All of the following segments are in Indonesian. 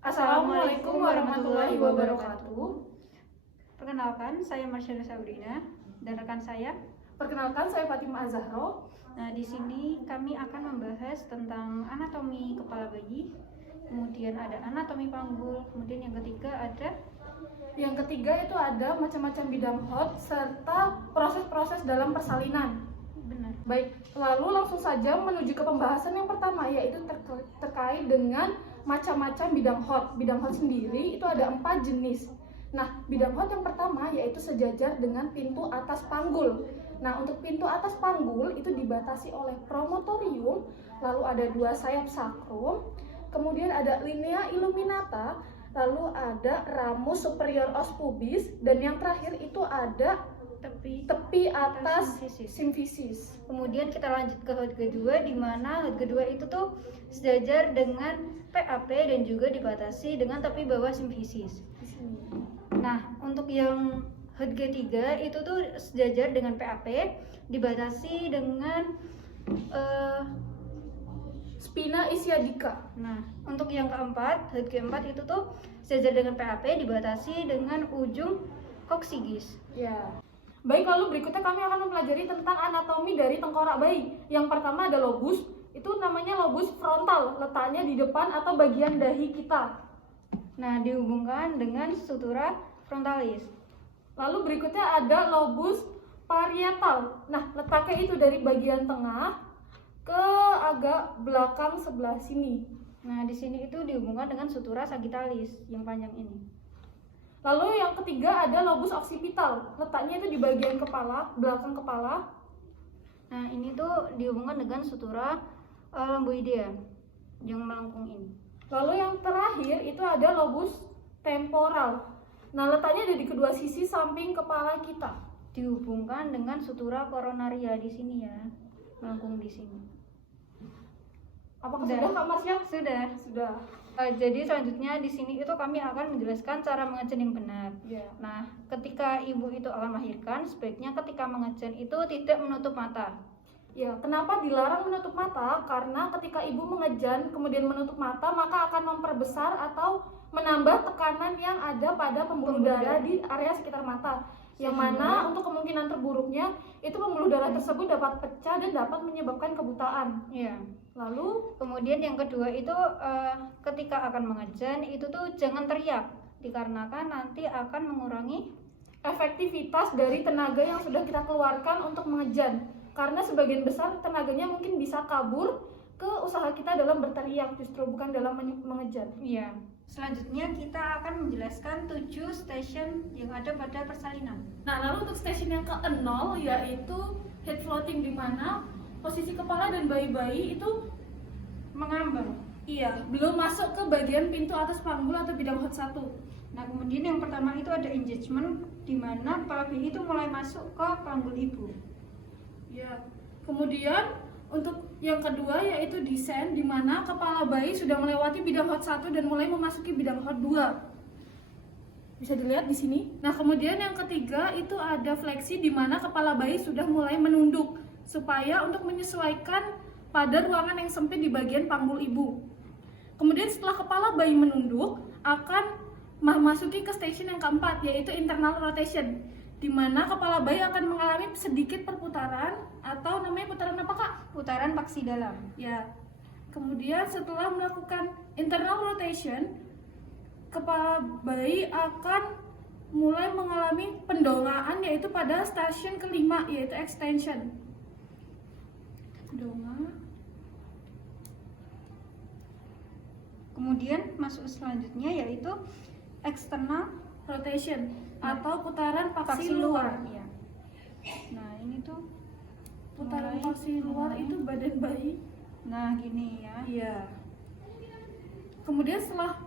Assalamualaikum warahmatullahi wabarakatuh. Perkenalkan, saya Marsyana Sabrina dan rekan saya. Perkenalkan, saya Fatimah Azahro. Nah, di sini kami akan membahas tentang anatomi kepala bayi. Kemudian ada anatomi panggul. Kemudian yang ketiga itu ada macam-macam bidang hot serta proses-proses dalam persalinan. Benar. Baik, lalu langsung saja menuju ke pembahasan yang pertama, yaitu terkait dengan macam-macam bidang hot. Bidang hot sendiri itu ada 4 jenis. Nah, bidang hot yang pertama yaitu sejajar dengan pintu atas panggul. Nah, untuk pintu atas panggul itu dibatasi oleh promotorium, lalu ada 2 sayap sakrum, kemudian ada linea illuminata, lalu ada ramus superior os pubis, dan yang terakhir itu ada tepi atas simfisis. Kemudian kita lanjut ke HUT kedua, di mana HUT kedua itu tuh sejajar dengan PAP dan juga dibatasi dengan tepi bawah simfisis. Nah, untuk yang HUT ketiga itu tuh sejajar dengan PAP, dibatasi dengan spina ischiadica. Nah, untuk yang keempat, HUT keempat itu tuh sejajar dengan PAP, dibatasi dengan ujung koksigis. Ya. Baik, lalu berikutnya kami akan mempelajari tentang anatomi dari tengkorak bayi. Yang pertama ada lobus, itu namanya lobus frontal, letaknya di depan atau bagian dahi kita. Nah, dihubungkan dengan sutura frontalis. Lalu berikutnya ada lobus parietal. Nah, letaknya itu dari bagian tengah ke agak belakang sebelah sini. Nah, di sini itu dihubungkan dengan sutura sagittalis yang panjang ini. Lalu yang ketiga ada lobus occipital, letaknya itu di bagian kepala, belakang kepala. Nah, ini tuh dihubungkan dengan sutura lamboidea yang melengkung ini. Lalu yang terakhir itu ada lobus temporal. Nah, letaknya ada di kedua sisi samping kepala kita. Dihubungkan dengan sutura coronaria di sini ya, melengkung di sini. Apakah sudah Kak Marsya? Sudah. Jadi selanjutnya di sini itu kami akan menjelaskan cara mengejen yang benar. Yeah. Nah, ketika ibu itu akan melahirkan, sebaiknya ketika mengejen itu tidak menutup mata. Ya, kenapa dilarang menutup mata? Karena ketika ibu mengejan kemudian menutup mata, maka akan memperbesar atau menambah tekanan yang ada pada pembuluh darah di area sekitar mata. Yang mana untuk kemungkinan terburuknya itu pembuluh darah tersebut dapat pecah dan dapat menyebabkan kebutaan. Iya. Lalu kemudian yang kedua itu ketika akan mengejan itu tuh jangan teriak, dikarenakan nanti akan mengurangi efektivitas dari tenaga yang sudah kita keluarkan untuk mengejan. Karena sebagian besar tenaganya mungkin bisa kabur ke usaha kita dalam berteriak, justru bukan dalam mengejan. Iya. Selanjutnya kita akan menjelaskan 7 stasiun yang ada pada persalinan. Nah, lalu untuk stasiun yang ke-0 yaitu head floating, di mana posisi kepala dan bayi-bayi itu mengambang. Iya, belum masuk ke bagian pintu atas panggul atau bidang hot 1. Nah, kemudian yang pertama itu ada engagement, di mana kepala bayi itu mulai masuk ke panggul ibu. Ya. Kemudian untuk yang kedua yaitu descent, di mana kepala bayi sudah melewati bidang hot 1 dan mulai memasuki bidang hot 2. Bisa dilihat di sini. Nah, kemudian yang ketiga itu ada fleksi, di mana kepala bayi sudah mulai menunduk supaya untuk menyesuaikan pada ruangan yang sempit di bagian panggul ibu. Kemudian setelah kepala bayi menunduk akan memasuki ke stasiun yang keempat yaitu internal rotation, di mana kepala bayi akan mengalami sedikit perputaran atau namanya putaran apa Kak? Putaran paksi dalam. Ya. Kemudian setelah melakukan internal rotation, kepala bayi akan mulai mengalami pendongaan yaitu pada stasiun kelima yaitu extension. Dongak. Kemudian masuk selanjutnya yaitu external rotation atau putaran paksi luar. Ya. Nah, ini tuh putaran paksi luar itu badan bayi. Nah, gini ya. Iya. Kemudian setelah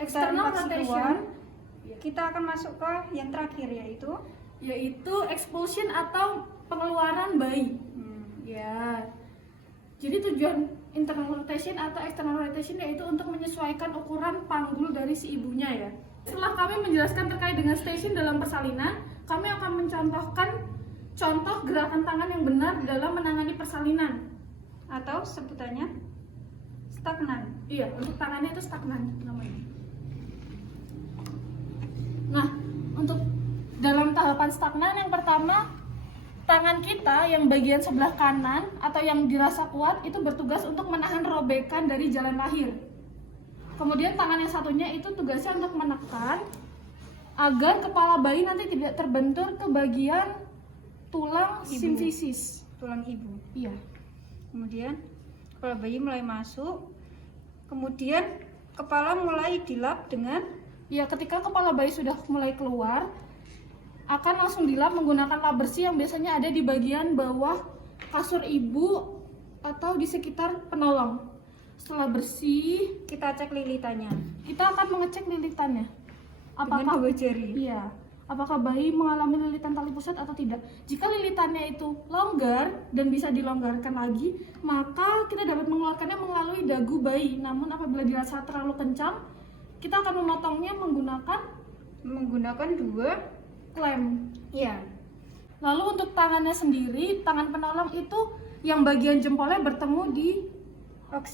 external rotation, kita akan masuk ke yang terakhir yaitu expulsion atau pengeluaran bayi. Ya. Jadi tujuan internal rotation atau external rotation yaitu untuk menyesuaikan ukuran panggul dari si ibunya ya. Setelah kami menjelaskan terkait dengan stasiun dalam persalinan, kami akan mencontohkan contoh gerakan tangan yang benar dalam menangani persalinan. Atau sebutannya stagnan. Iya, untuk tangannya itu stagnan namanya. Nah, untuk dalam tahapan stagnan yang pertama, tangan kita yang bagian sebelah kanan atau yang dirasa kuat itu bertugas untuk menahan robekan dari jalan lahir. Kemudian tangan yang satunya itu tugasnya untuk menekan agar kepala bayi nanti tidak terbentur ke bagian tulang Ibu. simfisis. Tulang ibu. Iya. Kemudian kepala bayi mulai masuk. Kemudian kepala mulai dilap dengan Ya, ketika kepala bayi sudah mulai keluar, akan langsung dilap menggunakan lap bersih yang biasanya ada di bagian bawah kasur ibu atau di sekitar penolong. Setelah bersih, kita cek lilitannya kita akan mengecek lilitannya. dengan Apakah 2 jari. Iya, apakah bayi mengalami lilitan tali pusat atau tidak? Jika lilitannya itu longgar dan bisa dilonggarkan lagi, maka kita dapat mengeluarkannya melalui dagu bayi. Namun apabila dirasa terlalu kencang, kita akan memotongnya menggunakan 2 klem. iya. Lalu untuk tangannya sendiri, tangan penolong itu yang bagian jempolnya bertemu di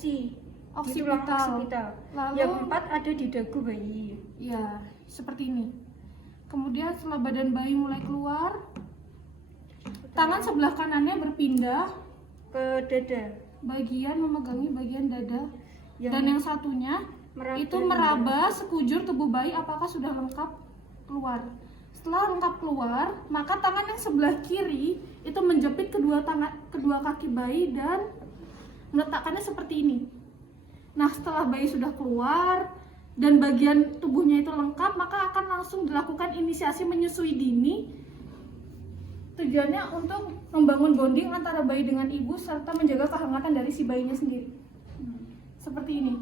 di tulang oksipital. oksipital. Lalu Yang 4 ada di dagu bayi. ya, seperti ini. Kemudian setelah badan bayi mulai keluar, tangan sebelah kanannya berpindah Ke dada. bagian memegangi bagian dada. Yang Dan yang satunya itu meraba sekujur tubuh bayi apakah sudah lengkap keluar. Setelah lengkap keluar, maka tangan yang sebelah kiri itu menjepit kedua kaki bayi dan meletakkannya seperti ini. Nah, setelah bayi sudah keluar dan bagian tubuhnya itu lengkap, maka akan langsung dilakukan inisiasi menyusui dini. Tujuannya untuk membangun bonding antara bayi dengan ibu serta menjaga kehangatan dari si bayinya sendiri. Seperti ini.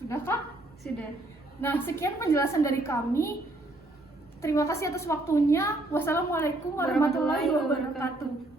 Sudah, Kak? Sudah. Nah, sekian penjelasan dari kami. Terima kasih atas waktunya. Wassalamualaikum warahmatullahi wabarakatuh.